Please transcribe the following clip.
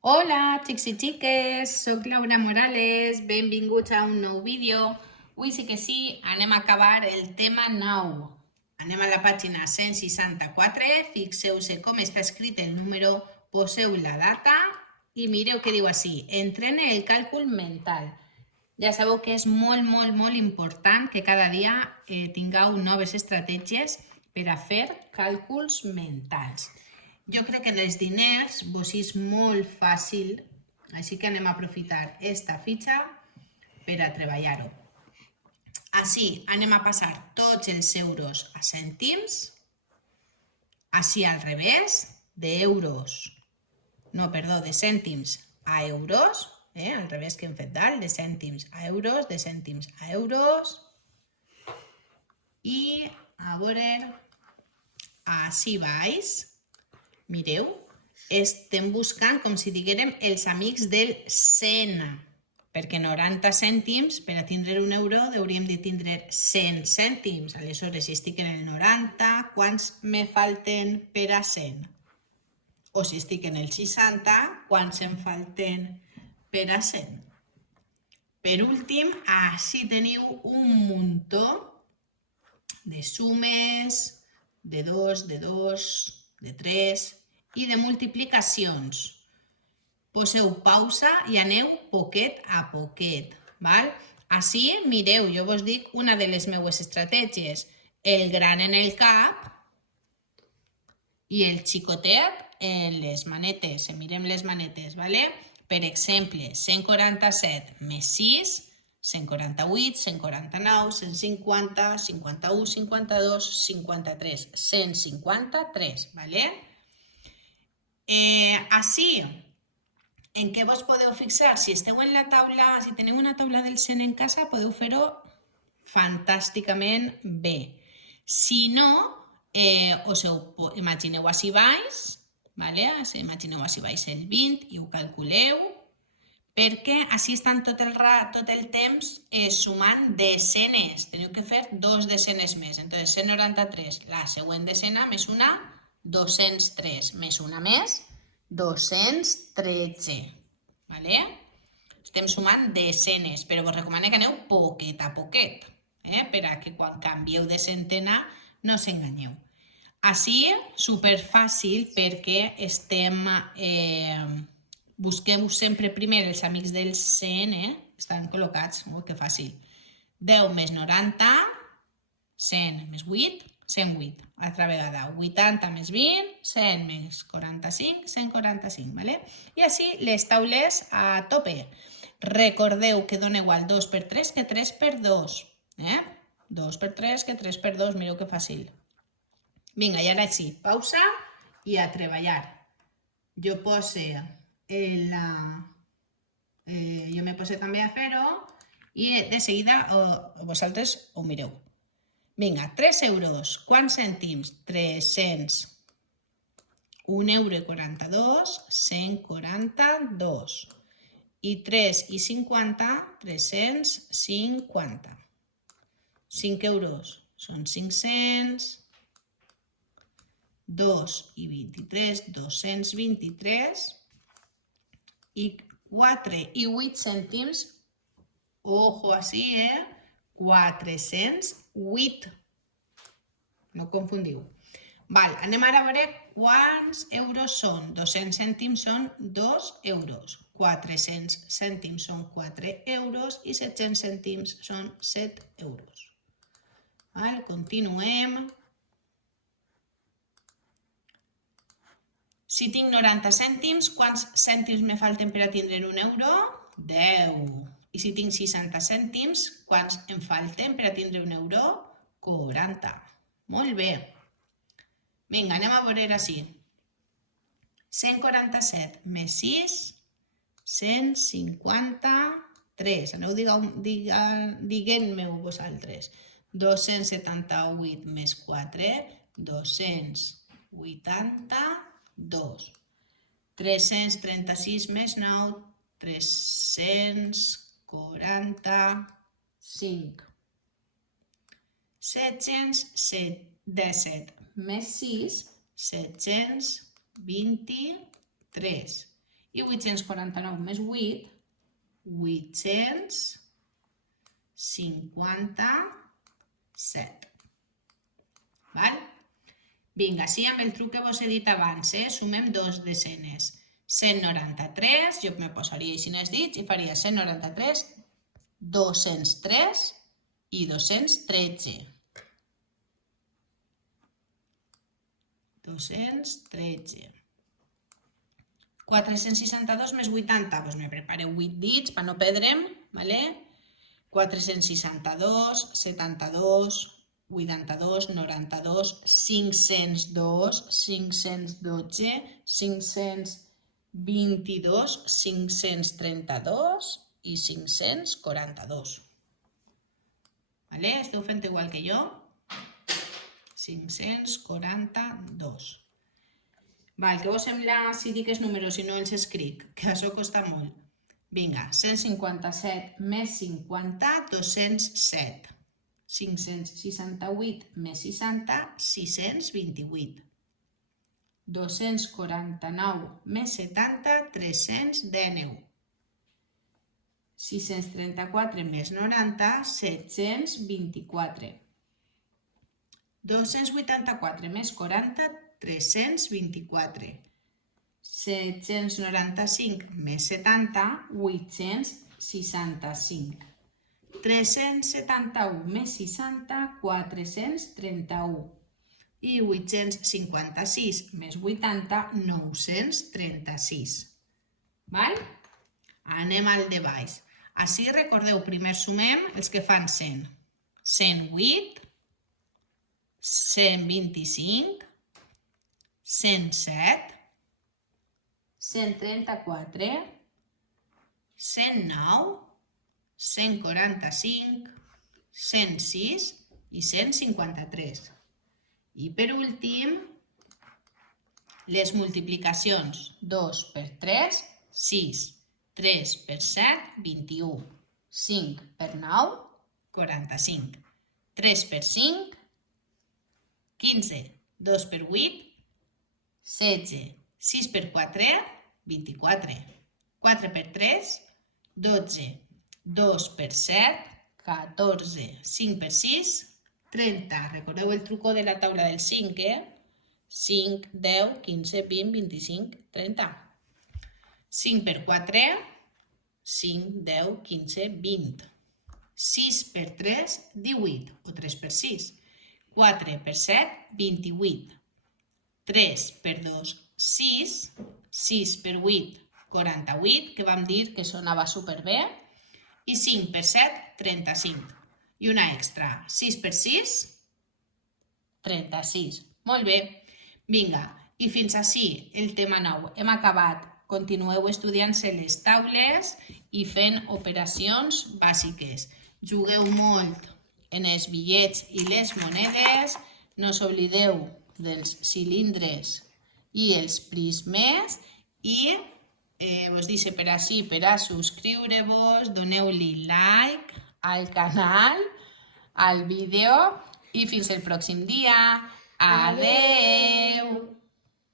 Hola, xics i xiques, soc Laura Morales, benvinguts a un nou vídeo. Avui sí que sí, anem a acabar el tema 9. Anem a la pàgina 164, fixeu-se com està escrit el número, poseu la data i mireu què diu així, entrene el càlcul mental. Ja sabeu que és molt important que cada dia tingueu noves estratègies per a fer càlculs mentals. Jo crec que en els diners vos és molt fàcil, així que anem a aprofitar esta fitxa per a treballar-ho. Així anem a passar tots els euros a cèntims, així al revés, de cèntims a euros, al revés que hem fet dalt, de cèntims a euros, de cèntims a euros, i a veure, així baix, mireu, estem buscant, com si diguérem, els amics del 100, perquè 90 cèntims, per a tindre un euro, hauríem de tindre 100 cèntims. Aleshores, si estic en el 90, quants me falten per a 100? O si estic en el 60, quants em falten per a 100? Per últim, així teniu un muntó de sumes, de 2, de 3 i de multiplicacions. Poseu pausa i aneu poquet a poquet. Val? Així, mireu, jo vos dic una de les meues estratègies. El gran en el cap i el xicotet en les manetes. Mirem les manetes, ¿vale? Per exemple, 147 més 6, 148, 149, 150, 51, 52, 53, 153, ¿vale? Així, en què vos podeu fixar? Si esteu en la taula, si teniu una taula del 100 en casa, podeu fer-ho fantàsticament bé. Si no, us imagineu així baix, ¿vale? Imagineu així baix el 20 i ho calculeu, perquè així estan tot el temps sumant desenes. Teniu que fer 2 desenes més. Entonces, 193, la següent decena més una, 203, més una més, 213. ¿Vale? Estem sumant desenes, però vos recomano que aneu poquet a poquet, per a que quan canvieu de centena no us enganyeu. Així, superfàcil, perquè busqueu sempre primer els amics del 100, estan col·locats, que fàcil. 10 més 90, 100 més 8, 108. Altra vegada, 80 més 20, 100 més 45, 145, ¿vale? I així les taules a tope. Recordeu que dona igual 2 per 3 que 3 per 2. 2 per 3 que 3 per 2, mireu que fàcil. Vinga, i ara sí, pausa i a treballar. Jo me pose també a fer-ho i de seguida vosaltres ho mireu. Vinga, 3 euros, quants cèntims? 300. 1 euro i 42, 142. I 3 i 50, 350. 5 euros són 500. 2 i 23, 223. I 4 i 8 cèntims, ojo així, 408. No confundiu. Val, anem ara a veure quants euros són. 200 cèntims són 2 euros. 400 cèntims són 4 euros i 700 cèntims són 7 euros. Val, continuem. Si tinc 90 cèntims, quants cèntims me falten per a tindre un euro? 10. I si tinc 60 cèntims, quants em falten per a tindre un euro? 40. Molt bé. Vinga, anem a veure així. 147 més 6, 153. Aneu diguent-me-ho vosaltres. 278 més 4, 282. 336 més 9, 345. 717 més 6, 723. I 849 més 8, 857. Val? Vinga, sí, amb el truc que vos he dit abans, sumem dos desenes. 193, jo me posaria així els dits i faria 193, 203 i 213. 213. 462 més 80, doncs me prepareu 8 dits per no perdre'm, ¿vale? 462, 72, 82, 92, 502, 512, 522, 532 i 542. ¿Vale? Esteu fent igual que jo? 542. Val, què vos sembla si dic els números i no els escric? Que això costa molt. Vinga, 157 més 50, 207. 568 més 60, 628. 249 més 70, 319. 634 més 90, 724. 284 més 40, 324. 795 més 70, 865. 371 més 60, 431. I 856 més 80, 936. Val? Anem al de baix. Així recordeu, primer sumem els que fan 100. 108, 125, 107, 134, 109, 145, 106 i 153. I per últim, les multiplicacions. 2 per 3, 6. 3 per 7, 21. 5 per 9, 45. 3 per 5, 15. 2 per 8, 16. 6 per 4, 24. 4 per 3, 12. 2 per 7, 14. 5 per 6, 30. Recordeu el truco de la taula del 5, 5, 10, 15, 20, 25, 30. 5 per 4, 5, 10, 15, 20. 6 per 3, 18, o 3 per 6. 4 per 7, 28. 3 per 2, 6. 6 per 8, 48, que vam dir que sonava superbé. I 5 per 7, 35. I una extra. 6 per 6, 36. Molt bé. Vinga, i fins ací el tema nou. Hem acabat. Continueu estudiant-se les taules i fent operacions bàsiques. Jugueu molt en els bitllets i les monedes. No us oblideu dels cilindres i els prismes. I vos deixo per ací per a subscriure-vos. Doneu-li like al canal, al vídeo i fins el pròxim dia. Adeu!